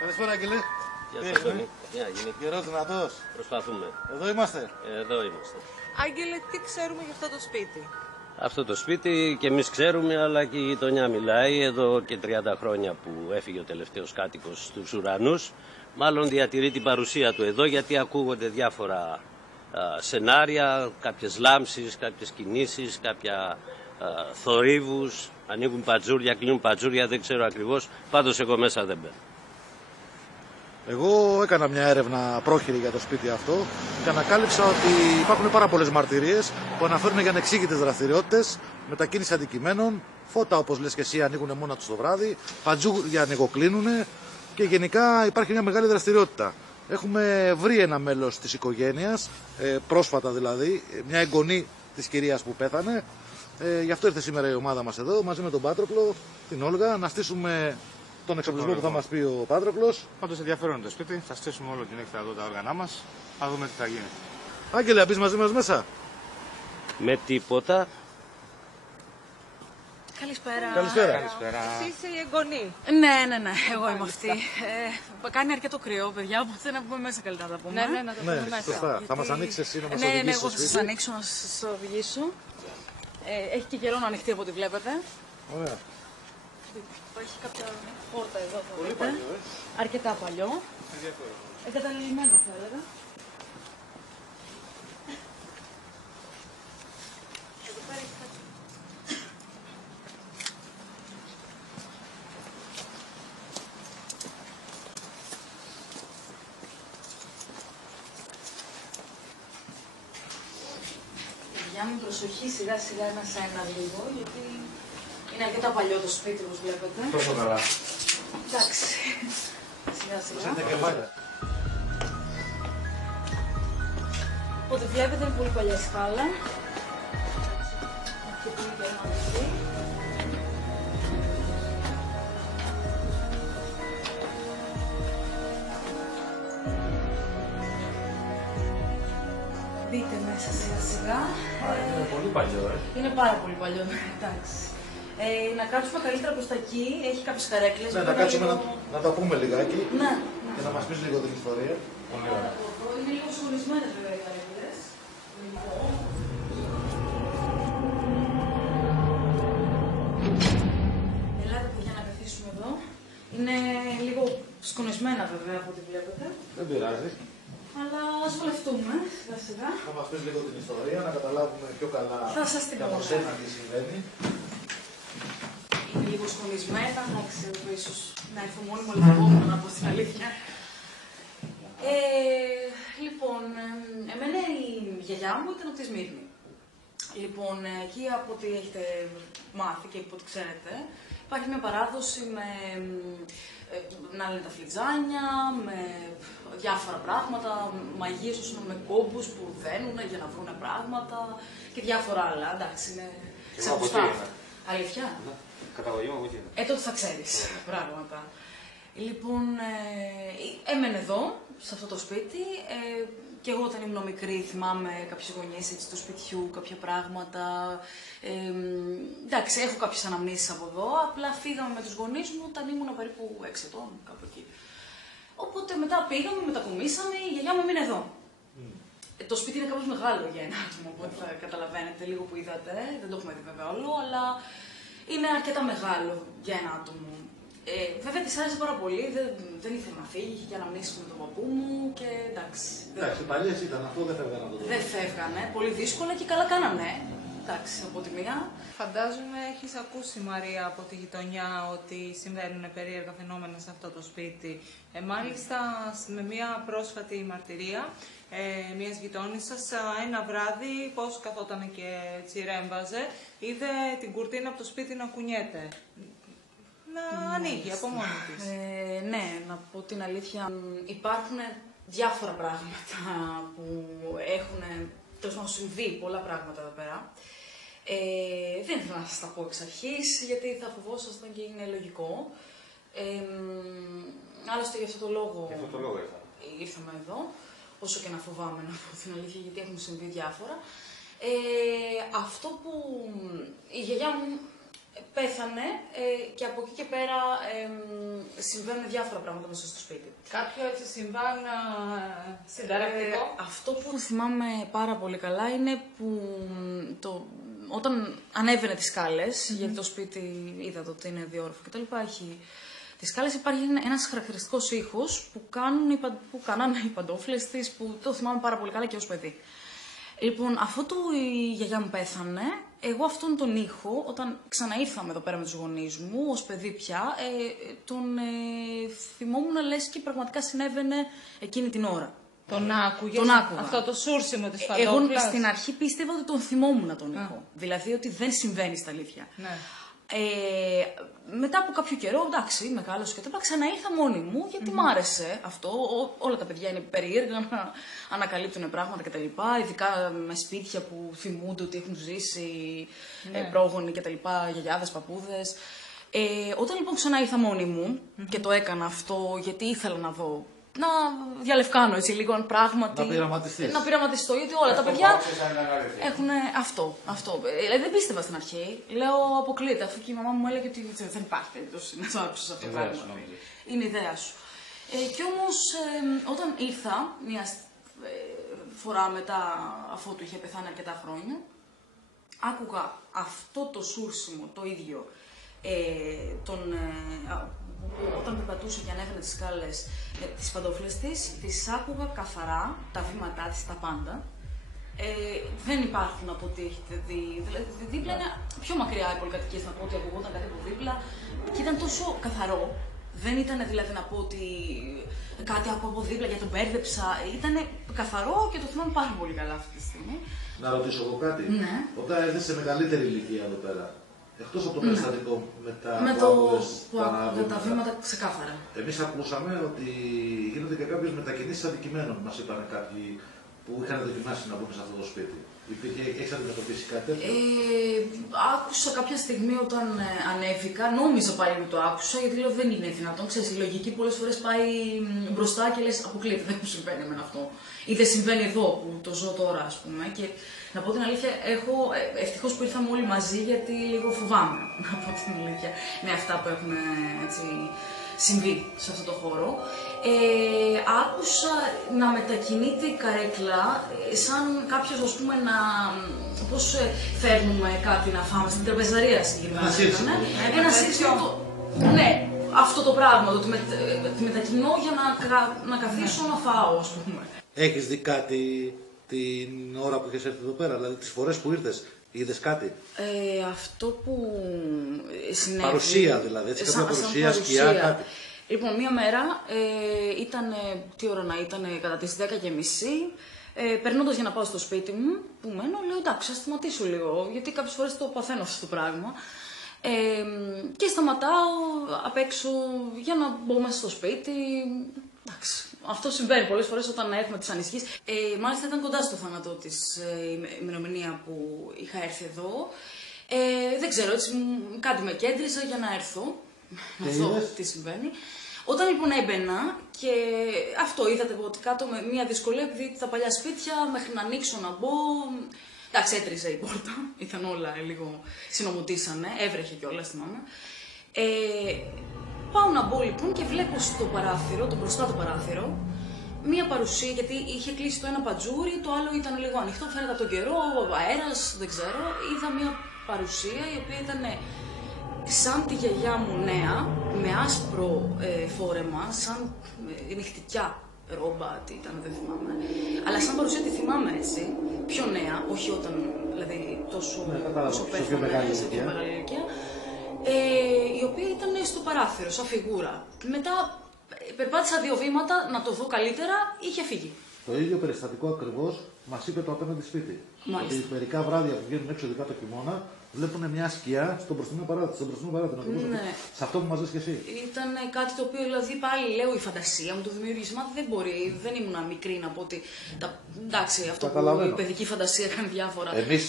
Καλησπέρα, Άγγελε. Γεια σας, Τόνι. Καιρός δυνατός. Προσπαθούμε. Εδώ είμαστε. Εδώ είμαστε. Άγγελε, τι ξέρουμε για αυτό το σπίτι? Αυτό το σπίτι και εμείς ξέρουμε, αλλά και η γειτονιά μιλάει. Εδώ και 30 χρόνια που έφυγε ο τελευταίος κάτοικος στους ουρανούς. Μάλλον διατηρεί την παρουσία του εδώ, γιατί ακούγονται διάφορα σενάρια, κάποιες λάμψεις, κάποιες κινήσεις, κάποια θορύβους. Ανοίγουν πατζούρια, κλείνουν πατζούρια, δεν ξέρω ακριβώς. Πάντως εγώ μέσα δεν μπαίνω. Εγώ έκανα μια έρευνα πρόχειρη για το σπίτι αυτό και ανακάλυψα ότι υπάρχουν πάρα πολλές μαρτυρίες που αναφέρουν για ανεξήγητες δραστηριότητες, μετακίνηση αντικειμένων, φώτα όπως λες και εσύ ανοίγουν μόνα τους το βράδυ, πατζούρια ανοιγοκλίνουν και γενικά υπάρχει μια μεγάλη δραστηριότητα. Έχουμε βρει ένα μέλος της οικογένειας, πρόσφατα δηλαδή, μια εγγονή της κυρίας που πέθανε. Γι' αυτό ήρθε σήμερα η ομάδα μας εδώ, μαζί με τον Πάτροκλο, την Όλγα, να στήσουμε τον εξοπλισμό που θα μας πει ο Πάτροκλος. Πάντως ενδιαφέρον το σπίτι, θα στήσουμε όλο την νύχτα εδώ τα όργανά μας, θα δούμε τι θα γίνει. Άγγελε, μπεις μαζί μας μέσα. Με τίποτα. Καλησπέρα. Καλησπέρα. Εσύ είσαι η εγγονή. Ναι, εγώ είμαι αυτή. Κάνει αρκετό κρύο, παιδιά, οπότε να πούμε μέσα καλύτερα να τα πούμε. Ναι, να το πούμε μέσα. Σωστά. Θα μας ανοίξεις εσύ να μας Ναι, οδηγήσεις εγώ στο θα σας σπίτι. ανοίξω, να σας οδηγήσω. Έχει και καιρό να ανοιχτεί από ό,τι βλέπετε. Ωραία. Υπάρχει κάποια πόρτα εδώ, θα δείτε. Αρκετά παλιό. Εγκαταλελειμμένο, θα έλεγα. Εδώ πέρα έχει κάτι. Για μην προσοχή, σιγά σιγά ένα λίγο, γιατί είναι αρκετά παλιό το σπίτι, όπως βλέπετε. Τόσο καλά. Εντάξει. Σιγά σιγά. Είναι κεφάλια. Οπότε βλέπετε είναι πολύ παλιά η σκάλα. Και πολύ καιρό να δει. Μπείτε μέσα σιγά σιγά. Είναι πολύ παλιό, Είναι πάρα πολύ παλιό, εντάξει. Να κάτσουμε καλύτερα προς τα εκεί, έχει κάποιες καρέκλες. Ναι, να κάτσουμε να τα πούμε λιγάκι Ναι. και να μας πεις λίγο την ιστορία. Πολύ ωραία. Είναι λίγο σχολισμένες βέβαια οι καρέκλες. Ελάτε παιδιά να καθίσουμε εδώ. Είναι λίγο σκονισμένα βέβαια από ό,τι βλέπετε. Δεν πειράζει. Αλλά ας βολευτούμε σιγά σιγά. Θα μας πεις λίγο την ιστορία, να καταλάβουμε πιο καλά Θα σας την από πω. σένα τι συμβαίνει. Είναι λίγο σκονισμένα, εντάξει, εδώ ίσως να έρθω μόνιμο λεπτό να πω στην αλήθεια. Λοιπόν, εμένα η γιαγιά μου ήταν από τη Σμύρνη. Λοιπόν, εκεί από ό,τι έχετε μάθει και από ό,τι ξέρετε, υπάρχει μια παράδοση με να λένε τα φλιτζάνια, με διάφορα πράγματα, μαγείες όσο με κόμπους που δένουν για να βρουν πράγματα και διάφορα άλλα, εντάξει, είναι ξακουστά. Αλήθεια? Καταγωγή μου, από εκεί. Τότε θα ξέρεις πράγματα. Λοιπόν, έμενε εδώ, σε αυτό το σπίτι, και εγώ όταν ήμουν μικρή θυμάμαι κάποιες γωνιές έτσι, του σπιτιού, κάποια πράγματα. Εντάξει, έχω κάποιες αναμνήσεις από εδώ, απλά φύγαμε με τους γονείς μου όταν ήμουν περίπου 6 ετών, κάπου εκεί. Οπότε μετά πήγαμε, μετακομίσαμε, η γιαγιά μου έμεινε εδώ. Το σπίτι είναι κάπως μεγάλο για ένα άτομο, οπότε θα καταλαβαίνετε λίγο που είδατε, δεν το έχουμε δει βέβαια όλο, αλλά είναι αρκετά μεγάλο για ένα άτομο. Βέβαια της άρεσε πάρα πολύ, δεν ήθελε να φύγει, είχε και αναμνήσεις με τον παππού μου και εντάξει. Εντάξει, παλιές ήταν, αυτό δεν φεύγανε από το Δεν φεύγανε, πολύ δύσκολα και καλά κάνανε. Εντάξει, από τη μία. Φαντάζομαι έχεις ακούσει, Μαρία, από τη γειτονιά ότι συμβαίνουν περίεργα φαινόμενα σε αυτό το σπίτι. Μάλιστα, με μια πρόσφατη μαρτυρία μιας γειτόνισσας, ένα βράδυ, πώς καθόταν και τσιρέμβαζε, είδε την κουρτίνα από το σπίτι να κουνιέται. Να ανοίγει από μόνη της. Ναι, να πω την αλήθεια, υπάρχουν διάφορα πράγματα που έχουν, τέλος πάντων, συμβεί πολλά πράγματα εδώ πέρα. Δεν ήθελα να σας τα πω εξ αρχής, γιατί θα φοβόσασταν και είναι λογικό. Άλλωστε, για αυτό το λόγο, ήρθαμε εδώ, όσο και να φοβάμαι να πω την αλήθεια, γιατί έχουν συμβεί διάφορα. Αυτό που η γιαγιά μου Πέθανε και από εκεί και πέρα συμβαίνουν διάφορα πράγματα μέσα στο σπίτι. Κάποιο έτσι συμβάν συνταρακτικό. Αυτό που θυμάμαι πάρα πολύ καλά είναι που όταν ανέβαινε τις σκάλες, γιατί το σπίτι είδατε ότι είναι διόροφο κτλ. Έχει τις σκάλες, υπάρχει ένας χαρακτηριστικός ήχος που κάνανε οι παντόφλες της, που το θυμάμαι πάρα πολύ καλά και ως παιδί. Λοιπόν, αφού η γιαγιά μου πέθανε, εγώ αυτόν τον ήχο, όταν ξαναήρθαμε εδώ πέρα με τους γονείς μου, ως παιδί πια, τον θυμόμουν λες και πραγματικά συνέβαινε εκείνη την ώρα. Τον άκουγες? Τον άκουγα. Αυτό το σούρσιμο της παντόφλας. Εγώ στην αρχή πίστευα ότι τον θυμόμουν τον ήχο. Δηλαδή ότι δεν συμβαίνει στα αλήθεια. Ναι. Μετά από κάποιο καιρό, εντάξει, μεγάλωσα και τα ξαναήρθα μόνη μου, γιατί μ' άρεσε αυτό. Όλα τα παιδιά είναι περίεργα να ανακαλύπτουν πράγματα κτλ. Ειδικά με σπίτια που θυμούνται ότι έχουν ζήσει πρόγονοι κτλ. Γιαγιάδες, παππούδες. Όταν λοιπόν ξαναήρθα μόνη μου και το έκανα αυτό, γιατί ήθελα να δω. Να διαλευκάνω έτσι λίγο αν πράγματι. Να πειραματιστώ, γιατί όλα τα παιδιά έχουν αυτό. Δηλαδή δεν πίστευα στην αρχή. Λέω αποκλείται, αφού και η μαμά μου έλεγε ότι δεν υπάρχει περίπτωση να το άκουσες αυτό το πράγμα. Είναι ιδέα σου. Κι όμως όταν ήρθα μια φορά μετά, αφού του είχε πεθάνει αρκετά χρόνια, άκουγα αυτό το σούρσιμο το ίδιο. Όταν περπατούσε και ανέβαινε τις σκάλες με τις παντόφλες της, τις άκουγα καθαρά, τα βήματά της, τα πάντα. Δεν υπάρχουν από ό,τι έχετε δει. Δηλαδή, δίπλα είναι πιο μακριά οι πολυκατοικίες, να πω ότι ακουγόταν κάτι από δίπλα και ήταν τόσο καθαρό. Δεν ήταν δηλαδή να πω ότι κάτι από δίπλα γιατί τον μπέρδεψα. Ήταν καθαρό και το θυμάμαι πάρα πολύ καλά αυτή τη στιγμή. Να ρωτήσω εγώ κάτι. Ναι. Όταν έρθει σε μεγαλύτερη ηλικία εδώ πέρα, εκτός από το περιστατικό με τα βήματα ξεκάθαρα. Εμείς ακούσαμε ότι γίνονται και κάποιες μετακινήσεις αντικειμένων, μας είπαν κάποιοι που είχαν δοκιμάσει να μπουν σε αυτό το σπίτι. Έχεις αντιμετωπίσει κάτι τέτοιο? Άκουσα κάποια στιγμή όταν ανέβηκα, νόμιζα πάλι ότι το άκουσα, γιατί λέω δεν είναι δυνατόν. Ξέρεις, η λογική πολλές φορές πάει μπροστά και λες αποκλείται, δεν μου συμβαίνει με αυτό. Ή δεν συμβαίνει εδώ που το ζω τώρα, ας πούμε. Και να πω την αλήθεια, ευτυχώς που ήρθαμε όλοι μαζί, γιατί λίγο φοβάμαι, να πω την αλήθεια, με αυτά που έχουν έτσι συμβεί σε αυτό το χώρο. Άκουσα να μετακινείται η καρέκλα σαν κάποιος, ας πούμε, πώς φέρνουμε κάτι να φάμε στην τραπεζαρία συγκεκριμένα. Ένα σύστημα. Ναι, αυτό το πράγμα, ότι τη μετακινώ για να καθίσω να φάω, ας πούμε. Έχεις δει κάτι την ώρα που είχες έρθει εδώ πέρα, δηλαδή τις φορές που ήρθες? Είδες κάτι? Αυτό που συνέβη... Παρουσία δηλαδή, έτσι, κάποια παρουσία, σκιά, κάτι. Λοιπόν, μία μέρα ήταν, τι ώρα να ήταν, κατά τις 10:30, περνώντας για να πάω στο σπίτι μου, που μένω, λέω εντάξει, ας σταματήσω λίγο, γιατί κάποιες φορές το παθαίνω αυτό το πράγμα. Και σταματάω απ' έξω για να μπω μέσα στο σπίτι. Εντάξει, αυτό συμβαίνει πολλές φορές όταν έχουμε τις ανησυχίες. Μάλιστα ήταν κοντά στο θάνατό της η ημερομηνία που είχα έρθει εδώ. Δεν ξέρω, έτσι κάτι με κέντριζε για να έρθω, να δω τι συμβαίνει. Όταν λοιπόν έμπαινα και αυτό είδατε ότι κάτω με μια δυσκολία, επειδή τα παλιά σπίτια μέχρι να ανοίξω να μπω, εντάξει έτριζε η πόρτα, ήταν όλα λίγο συνομωτήσανε, έβρεχε κιόλας θυμάμαι. Πάω να μπω λοιπόν και βλέπω στο παράθυρο, το μπροστά το παράθυρο, μία παρουσία, γιατί είχε κλείσει το ένα παντζούρι, το άλλο ήταν λίγο ανοιχτό, φαίνεται από τον καιρό, αέρας, δεν ξέρω. Είδα μία παρουσία η οποία ήταν σαν τη γιαγιά μου νέα, με άσπρο φόρεμα, σαν νυχτικιά ρόμπα, τι ήταν, δεν θυμάμαι. Αλλά σαν παρουσία τη θυμάμαι έτσι, πιο νέα, όχι όταν, δηλαδή τόσο πέθανε, σε πιο μεγάλη ηλικία. Η οποία ήταν στο παράθυρο, σαν φιγούρα. Μετά περπάτησα 2 βήματα να το δω καλύτερα, είχε φύγει. Το ίδιο περιστατικό ακριβώς μας είπε το απέναντι σπίτι. Ότι μερικά βράδια που βγαίνουν έξω, ειδικά το χειμώνα, βλέπουν μια σκιά στον μπροστινό παράθυρο. Ναι. Σε αυτό που μας λες και εσύ. Ήταν κάτι το οποίο, δηλαδή, πάλι λέω η φαντασία μου το δημιούργησε. Μα δεν μπορεί, δεν ήμουν μικρή να πω ότι. Εντάξει, αυτό που η παιδική φαντασία κάνει διάφορα. Εμείς,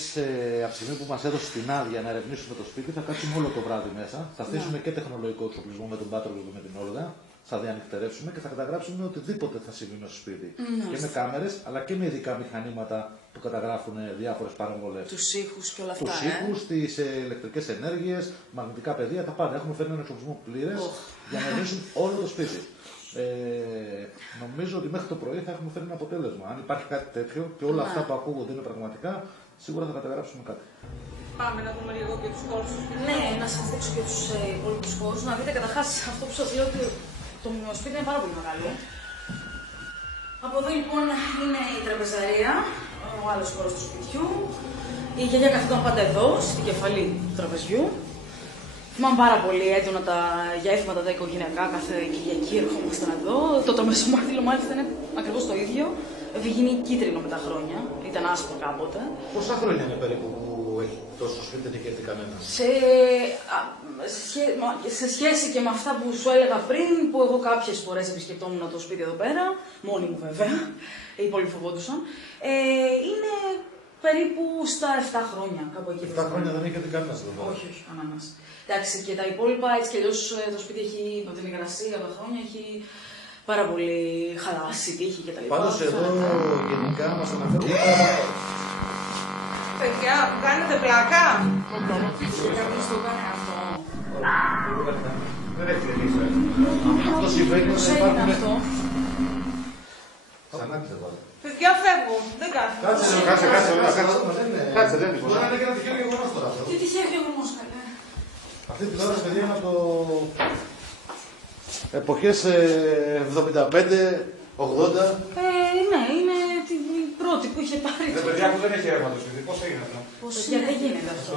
από τη στιγμή που μας έδωσε την άδεια να ερευνήσουμε το σπίτι, θα κάτσουμε όλο το βράδυ μέσα. Θα στήσουμε και τεχνολογικό εξοπλισμό με τον Πάτρο και με την Όλγα. θα διανυκτερεύσουμε και θα καταγράψουμε οτιδήποτε θα συμβεί μέσα στο σπίτι. Και με κάμερες, αλλά και με ειδικά μηχανήματα που καταγράφουν διάφορες παρεμβολές. Τους ήχους και όλα αυτά. Τους ήχους, τις ηλεκτρικές ενέργειες, μαγνητικά πεδία, τα πάντα. Έχουμε φέρει ένα εξοπλισμό πλήρες για να ελέγξουν όλο το σπίτι. Νομίζω ότι μέχρι το πρωί θα έχουμε φέρει ένα αποτέλεσμα. Αν υπάρχει κάτι τέτοιο και όλα αυτά που ακούγονται είναι πραγματικά, σίγουρα θα καταγράψουμε κάτι. Πάμε να δούμε λίγο και τους χώρους του σπιτιού. Ναι, να σας δείξω και τους υπόλοιπους χώρους. Να δείτε καταρχάς αυτό που σας λέω ότι το σπίτι είναι πάρα πολύ μεγάλο. Από εδώ λοιπόν είναι η τραπεζαρία, ο άλλος χώρος του σπιτιού. Η γιαγιά καθόταν πάντα εδώ, στην κεφαλή του τραπεζιού. Θυμάμαι πάρα πολύ έντονα τα γεύματα τα οικογενειακά, κάθε Κυριακή ερχόμασταν εδώ. Το τραπεζομάρτυλο μάλιστα είναι ακριβώς το ίδιο. Έχει γίνει κίτρινο με τα χρόνια, ήταν άσπρο κάποτε. Πόσα χρόνια είναι περίπου που έχει τόσο σπίτι, δεν έχει έρθει κανένα? Σε σχέση και με αυτά που σου έλεγα πριν, που εγώ κάποιες φορές επισκεπτόμουν το σπίτι εδώ πέρα, μόνη μου βέβαια, οι υπόλοιποι φοβόντουσαν, είναι περίπου στα 7 χρόνια, κάπου εκεί. 7 χρόνια δεν έχει έρθει κανένα εδώ πέρα? Όχι, όχι, κανένας. Εντάξει, και τα υπόλοιπα έτσι κι αλλιώς το σπίτι έχει, από την υγρασία, από τα χρόνια, έχει πάρα πολύ χαλάσει, τύχη κτλ. Πάντως εδώ γενικά μας αναφέρουν. Παιδιά, κάνετε πλάκα. Κάποιος το κάνει αυτό. Δεν έχει τελειώσει. Αυτό συμβαίνει Πώς όταν έγινε υπάρχουν. αυτό? Ξανά ξεβάλε. Παιδιά, φεύγουν. Δεν κάθομαι. Κάτσε, δεν είναι. Μπορεί να είναι και ένα τυχαίο γεγονός τώρα αυτό. Τι τυχαίο γεγονός, καλέ. Αυτή την ώρα, παιδιά, είναι από το εποχές 75-80. Ναι, είναι η πρώτη που είχε πάρει. Παιδιά που δεν έχει αίμα το σπίτι, πώς έγινε αυτό? Γιατί δεν γίνεται αυτό.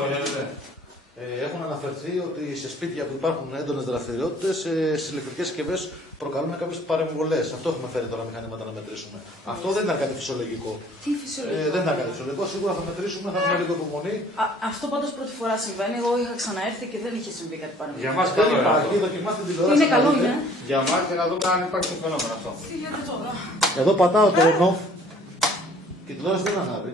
Έχουν αναφερθεί ότι σε σπίτια που υπάρχουν έντονες δραστηριότητες, στις ηλεκτρικές συσκευές προκαλούν κάποιες παρεμβολές. Αυτό έχουμε φέρει τώρα μηχανήματα να μετρήσουμε. Αυτό δεν ήταν κάτι φυσιολογικό. Τι φυσιολογικό? Δεν ήταν κάτι φυσιολογικό. Σίγουρα θα μετρήσουμε, θα έχουμε λίγο υπομονή. Αυτό πάντως πρώτη φορά συμβαίνει. Εγώ είχα ξαναέρθει και δεν είχε συμβεί κάτι παραπάνω. Για μας Δεν καλό είναι υπάρχει, αυτό. δοκιμάστε την τηλεόραση. Είναι να καλό, δείτε. είναι. Για μας και να δούμε αν υπάρχει το φαινόμενο αυτό. Τι γίνεται τώρα? Εδώ πατάω το on-off και η τηλεόραση δεν ανάβει.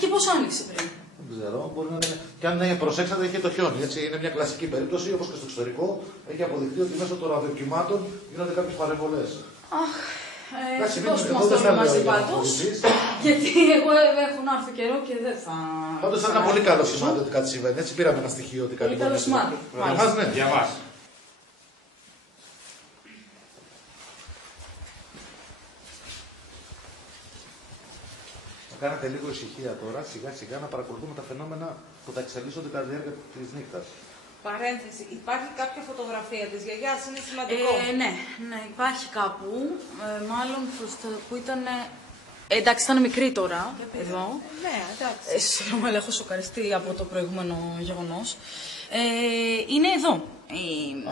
Και πώς άνοιξε πριν? Δεν ξέρω, μπορεί να είναι. Και αν προσέξατε, έχει το χιόνι. Έτσι. Είναι μια κλασική περίπτωση, όπως και στο εξωτερικό. Έχει αποδειχθεί ότι μέσω των ραδιοκυμάτων γίνονται κάποιες παρεμβολές. Αχ, Εντάξει, ευτυχώς μην- που εγώ μας δεν το θα λέω μαζί για να πάντως. φοβηθείς. Γιατί εγώ έχω να έρθω καιρό και δεν θα... Πάντως ήταν ένα πολύ καλό σημάδι ότι κάτι συμβαίνει. Έτσι πήραμε ένα στοιχείο ότι κάτι Πολύ καλό μπορεί να σημάδι. συμβαίνει. Για μας, ναι. Για μας. Θα κάνετε λίγο ησυχία τώρα, σιγά σιγά να παρακολουθούμε τα φαινόμενα που θα εξελίσσονται κατά τη διάρκεια της νύχτας. Παρένθεση. Υπάρχει κάποια φωτογραφία της γιαγιάς, είναι σημαντικό. Ναι, υπάρχει κάπου, μάλλον που ήταν... εντάξει, ήταν μικρή τώρα, εδώ. Ναι, εντάξει. Συγγνώμη, αλλά έχω σοκαριστεί από το προηγούμενο γεγονός. Είναι εδώ.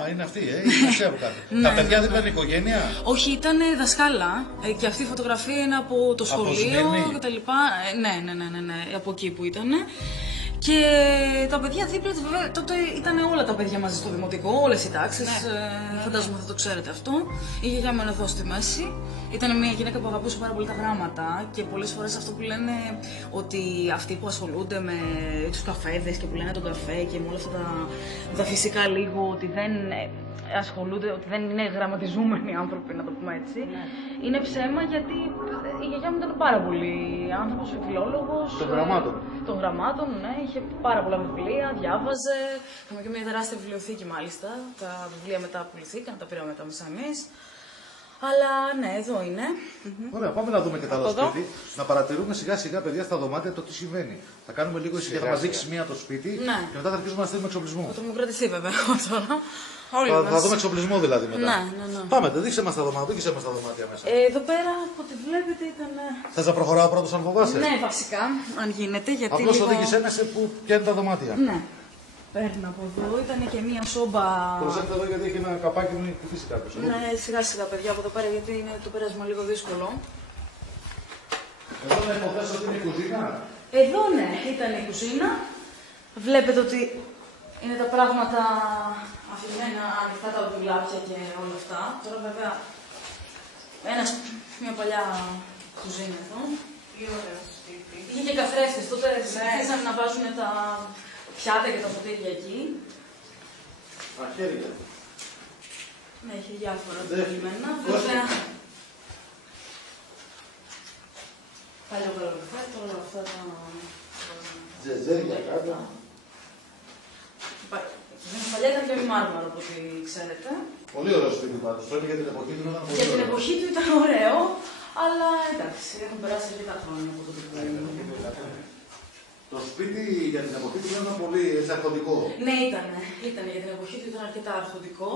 Α, είναι αυτή, είναι ξέρω κάτι. Τα παιδιά δεν ήταν οικογένεια. Όχι, ήταν δασκάλα και αυτή η φωτογραφία είναι από το σχολείο Σμύρνη. και τα λοιπά. Ναι, από εκεί που ήταν. Και τα παιδιά δίπλα, βέβαια, τότε ήταν όλα τα παιδιά μαζί στο δημοτικό, όλες οι τάξεις. Φαντάζομαι θα το ξέρετε αυτό. Η γιαγιά μου είναι εδώ στη μέση. Ήταν μια γυναίκα που αγαπούσε πάρα πολύ τα γράμματα και πολλές φορές αυτό που λένε ότι αυτοί που ασχολούνται με τους καφέδες και που λένε τον καφέ και με όλα αυτά τα φυσικά λίγο, ότι δεν ασχολούνται, ότι δεν είναι γραμματιζούμενοι άνθρωποι, να το πούμε έτσι. Είναι ψέμα, γιατί η γιαγιά μου ήταν πάρα πολύ άνθρωπος, φιλόλογος. Των γραμμάτων, ναι, είχε πάρα πολλά βιβλία, διάβαζε. Είχαμε και μια τεράστια βιβλιοθήκη μάλιστα. Τα βιβλία μετά πουληθήκαν, τα πήραμε μετά μέσα εμείς. Αλλά ναι, εδώ είναι. Ωραία, πάμε να δούμε και τα άλλα Από εδώ. σπίτι. Να παρατηρούμε σιγά σιγά, παιδιά, στα δωμάτια το τι συμβαίνει. Θα κάνουμε λίγο ησυχία, θα μας δείξει μία το σπίτι Ναι. και μετά θα αρχίσουμε να στείλουμε εξοπλισμό. Θα μου κρατηθεί βέβαια εγώ τώρα. Όλοι Θα μας. δούμε εξοπλισμό δηλαδή μετά. Ναι. Πάμε, δείξε μας τα δωμάτια, δείξε μας τα δωμάτια μέσα. Εδώ πέρα, από ό,τι βλέπετε, ήταν. Θες να προχωράω πρώτος αν φοβάσαι? Ναι, βασικά, αν γίνεται. Γιατί Απλώς λίγο... οδήγησέ με σε που πιάνει τα δωμάτια. Ναι. Παίρνω από εδώ, ήταν και μία σόμπα. Προσέξτε εδώ γιατί έχει ένα καπάκι που είναι φύση κάποιος. Ναι, σιγά σιγά παιδιά από εδώ πέρα, γιατί είναι το πέρασμα λίγο δύσκολο. Εδώ να υποθέσω ότι είναι η κουζίνα. Εδώ ναι, ήταν η κουζίνα. Βλέπετε ότι είναι τα πράγματα αφημένα ανοιχτά, τα ντουλάπια και όλα αυτά. Τώρα βέβαια μια παλιά κουζίνα εδώ. Τι ωραίο σπίτι. Είχε και καθρέφτες, τότε αρχίσαν να βάζουν τα πιάτα και τα ποτήρια εκεί. Χέρια. Ναι, έχει διάφορα αντικείμενα. Βέβαια. Παλιό καλοκαίρι, όλα αυτά τα. Τζεζέρια κάτω. Παλιά ήταν πιο μάρμαρο από ό,τι ξέρετε. Πολύ ωραίο σπίτι πάντως. Τώρα για την εποχή του ήταν πολύ Για την ωραίο. εποχή του ήταν ωραίο, αλλά εντάξει, έχουν περάσει αρκετά χρόνια από τότε που έγινε. Το σπίτι για την εποχή του ήταν πολύ αρχοντικό. Ναι, ήταν για την εποχή του ήταν αρκετά αρχοντικό.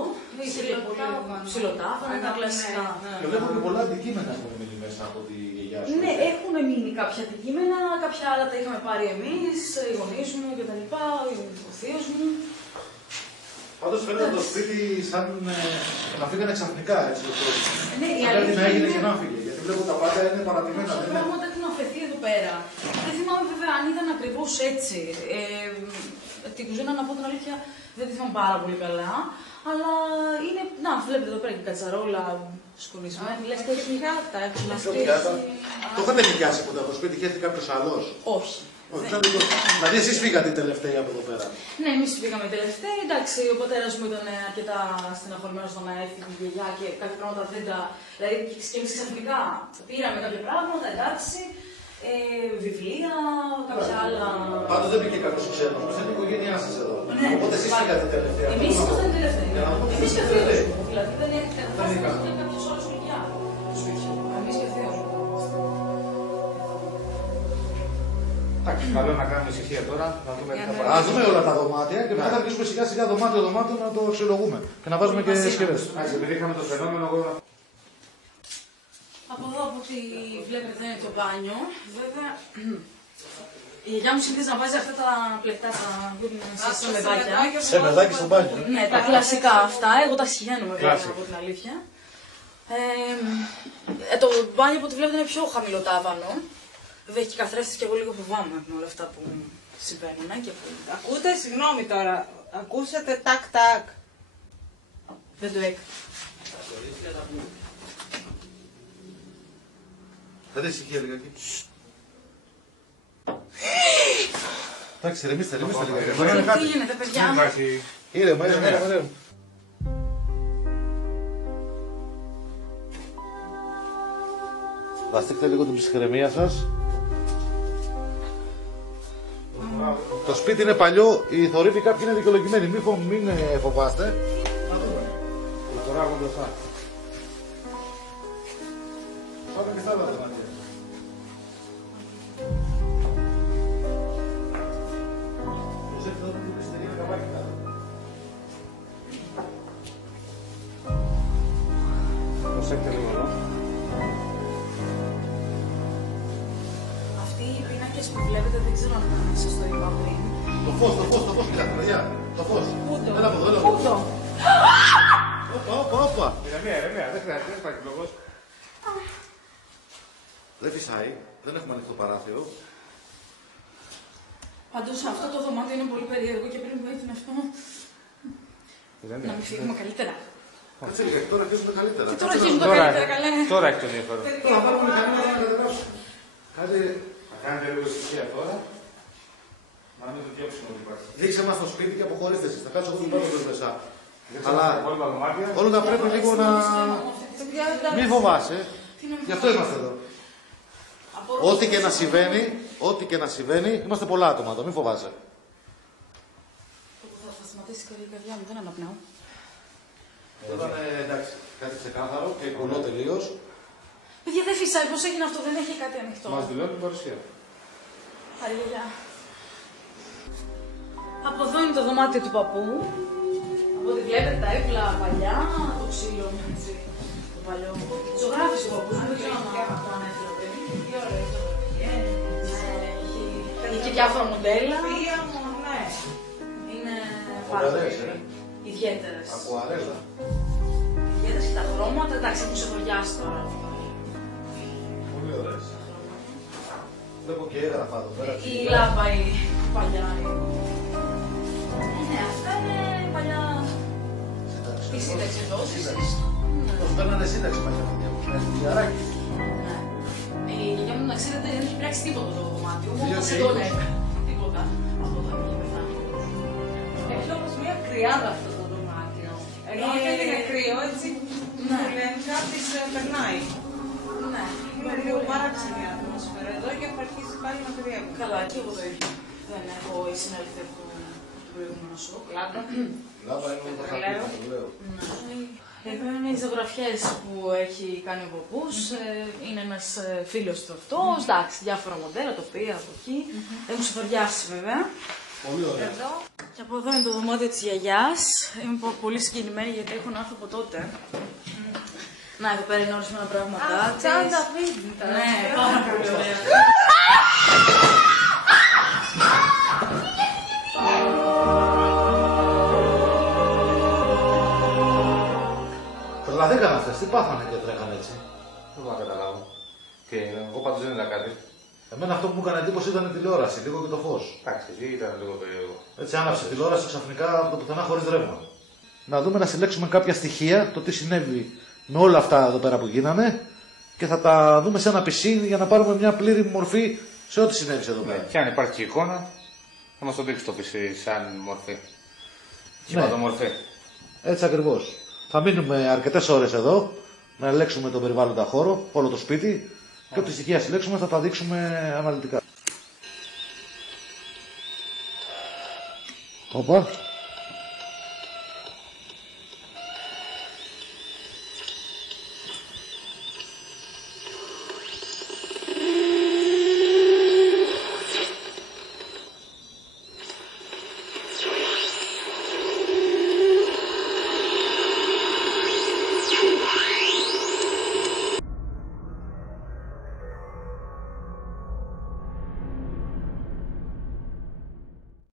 Ψιλοτάβανο. Ψιλοτάβανο, τα κλασικά. Και βλέπω και πολλά αντικείμενα έχουν μείνει μέσα από τη γιαγιά σου. Ναι, έχουν μείνει κάποια αντικείμενα, κάποια άλλα τα είχαμε πάρει εμείς, οι γονείς μου κτλ. Ο θείος μου. Πάντως φαίνεται το σπίτι σαν να φύγανε ξαφνικά έτσι. Ναι, η Σαν κάτι αλήθεια να έγινε είναι- και να φύγε. Γιατί βλέπω τα πάντα είναι παρατημένα. Αυτά δεν είναι. πράγματα έχουν αφαιθεί εδώ πέρα. Δεν θυμάμαι βέβαια αν ήταν ακριβώς έτσι. Την κουζίνα, να πω την αλήθεια, δεν τη θυμάμαι πάρα πολύ καλά. Αλλά είναι. Να, βλέπετε εδώ πέρα και κατσαρόλα σκονισμένη. Λες και έχει. Πιάτα, έχουν Ποιο πιάτα. Το είχατε νοικιάσει ποτέ από το σπίτι, είχε έρθει κάποιο άλλο. Όχι. Δηλαδή εσείς φύγατε οι τελευταίοι από εδώ πέρα. Ναι, εμείς πήγαμε τελευταίοι. Εντάξει, ο πατέρας μου ήταν αρκετά στεναχωρημένος στο να έφυγε η γιαγιά και κάποια πράγματα δεν τα. Δηλαδή, και εμείς ξαφνικά πήραμε κάποια πράγματα, εντάξει. Βιβλία, κάποια άλλα. Πάντως δεν πήγε κάποιος ξένος, μέσα είναι η οικογένειά σας εδώ. Ναι, Οπότε εσείς φύγατε τελευταία. Εμείς ήμασταν οι τελευταίοι. Εμείς και ο θείος μου. Δηλαδή δεν έχει Δεν κάποιος άλλος δουλειά στο σπίτι. Εμείς και ο θείος μου. Εντάξει, καλό να κάνουμε ησυχία τώρα, να δούμε τι θα Ναι. πάρει. Ας δούμε όλα τα δωμάτια και μετά θα αρχίσουμε σιγά σιγά δωμάτιο να το αξιολογούμε. Και να βάζουμε και συσκευές. Εντάξει, επειδή είχαμε το φαινόμενο, εγώ Από εδώ, από ό,τι βλέπετε, δεν είναι το μπάνιο. Βέβαια, η γιαγιά μου συνήθιζε να βάζει αυτά τα πλεκτά, τα σε μεδάκια. Σε μεδάκι στο μπάνιο. Ναι, τα κλασικά αυτά. Εγώ τα συγχαίνομαι βέβαια, Classic. από την αλήθεια. Το μπάνιο που τη βλέπετε είναι πιο χαμηλό τάβανο. Βέβαια έχει και καθρέφτες και εγώ λίγο φοβάμαι με όλα αυτά που συμβαίνουν. Και που... Ακούτε, συγγνώμη τώρα, ακούσατε τάκ-τάκ. Δεν το έκανα. Κάντε ησυχία λιγάκι. Εντάξει, ρεμίστε λιγάκι. Τι γίνεται, παιδιά. εντάξει. Ήρεμα. Βαστίξτε λίγο την ψυχραιμία σας. Το σπίτι είναι παλιό, οι θορύβοι κάποιοι είναι δικαιολογημένοι. Μην φοβάστε. Προχωράω εγώ μπροστά. Πάμε και στα άλλα δωμάτια. Προσέξτε εδώ που είστε είναι καβάκι κάτω. Προσέξτε λίγο εδώ. Αυτοί οι πίνακες που βλέπετε δεν ξέρω αν σας το είπα πριν. Το φως, κοιτάξτε παιδιά. Το φως. Έλα από εδώ, έλα από εδώ. Πούτο. Όπα. Ηρεμία, δεν χρειάζεται, δεν υπάρχει λόγος. Δεν φυσάει, δεν έχουμε ανοιχτό παράθυρο. Πάντως αυτό το δωμάτιο είναι πολύ περίεργο και πριν βοήθουν αυτό να μην φύγουμε καλύτερα. Κάτσε λίγα, τώρα αρχίζουμε καλύτερα. Και τώρα αρχίζουν το Τώρα, καλύτερα, καλέ. τώρα έχει το ενδιαφέρον. Τώρα πάρουμε κανένα να κατεβάσουμε. Κάντε, Θα κάνετε λίγο ησυχία τώρα. Να μην το διώξουμε ότι υπάρχει. δείξε μας το σπίτι και αποχωρήστε εσείς. Θα κάτσω εγώ και πάνω μέσα. Δεν Αλλά ξέρω τα υπόλοιπα δωμάτια. όλα να πρέπει λίγο να... Μην φοβάσαι. Γι' αυτό είμαστε εδώ. Ό,τι και να συμβαίνει, είμαστε πολλά άτομα εδώ. Μην φοβάσαι. Θα σταματήσει και η καρδιά μου, δεν αναπνέω. Ήταν εντάξει, κάτι ξεκάθαρο και κουλό τελείως. Παιδιά, δεν φυσάει, πώς έγινε αυτό, δεν έχει κάτι ανοιχτό. Μας δηλώνει την παρουσία. Αλληλεγγύα. Από εδώ είναι το δωμάτιο του παππού. Από ό,τι βλέπετε τα έπιπλα παλιά, το ξύλο έτσι, το παλιό. Ζωγράφησε ο παππούς, δεν ξέρω αν το ανέφερε πριν. Τι ωραίο το έχει και διάφορα μοντέλα. Φία μου, ναι. Είναι πάρα Ωραίες, πολύ ιδιαίτερες. Ακουαρέλα. Ιδιαίτερες και τα χρώματα, εντάξει, έχουν ξεδοριάσει τώρα. Πολύ ωραίες. Βλέπω και έγραφα εδώ πέρα. Η λάμπα η παλιά. Ναι, αυτά είναι παλιά. Τη σύνταξη εδώ. Τους παίρνανε σύνταξη παλιά παιδιά μου. Με διαράκι. Η γιαγιά μου, να ξέρετε, δεν έχει πράξει τίποτα το δωμάτιο. Δύο Μόλις και εδώ είκοσι. έκανε. Τίποτα από εδώ και μετά. Έχει όμως μια κρυάδα αυτό το δωμάτιο. Ενώ όταν είναι κρύο, έτσι Ναι. που λέμε, κάποιος περνάει. Ναι. Είναι λίγο παράξενη η ατμόσφαιρα εδώ και έχω αρχίσει πάλι να περιέχω. Καλά, και εγώ το ίδιο. Δεν έχω η συνέλευση του προηγούμενου σου. Λάμπα. Λάμπα είναι το λέω. Εδώ είναι οι ζωγραφιές που έχει κάνει ο παππούς. Είναι ένας φίλος του αυτός. Εντάξει, διάφορα μοντέλα, τοπία από εκεί. Έχουν ξεφοριάσει βέβαια. Πολύ ωραία. Εδώ. Και από εδώ είναι το δωμάτιο της γιαγιάς. Είμαι πολύ συγκινημένη γιατί έχουν έρθει από τότε. Να, εδώ πέρα είναι ορισμένα πράγματα. Τσάντα βίντεο. Ναι, πάρα πολύ ωραία. Τρελαθήκαν αυτές, τι πάθανε και τρέχανε έτσι. Δεν μπορώ να καταλάβω. Και εγώ πάντως δεν είδα κάτι. Εμένα αυτό που μου έκανε εντύπωση ήταν η τηλεόραση, λίγο και το φως. Εντάξει, εκεί ήταν λίγο περίεργο. Έτσι άναψε η τηλεόραση ξαφνικά από το πουθενά χωρίς ρεύμα. Να δούμε, να συλλέξουμε κάποια στοιχεία, το τι συνέβη με όλα αυτά εδώ πέρα που γίνανε και θα τα δούμε σε ένα πισίν για να πάρουμε μια πλήρη μορφή σε ό,τι συνέβη εδώ πέρα. Και αν υπάρχει και εικόνα, θα μας το δείξει το πισί σαν μορφή. Ναι. Σχηματομορφή. Έτσι ακριβώς. Θα μείνουμε αρκετές ώρες εδώ, να ελέγξουμε τον περιβάλλοντα χώρο, όλο το σπίτι και ό,τι στοιχεία συλλέξουμε θα τα δείξουμε αναλυτικά. Όπα.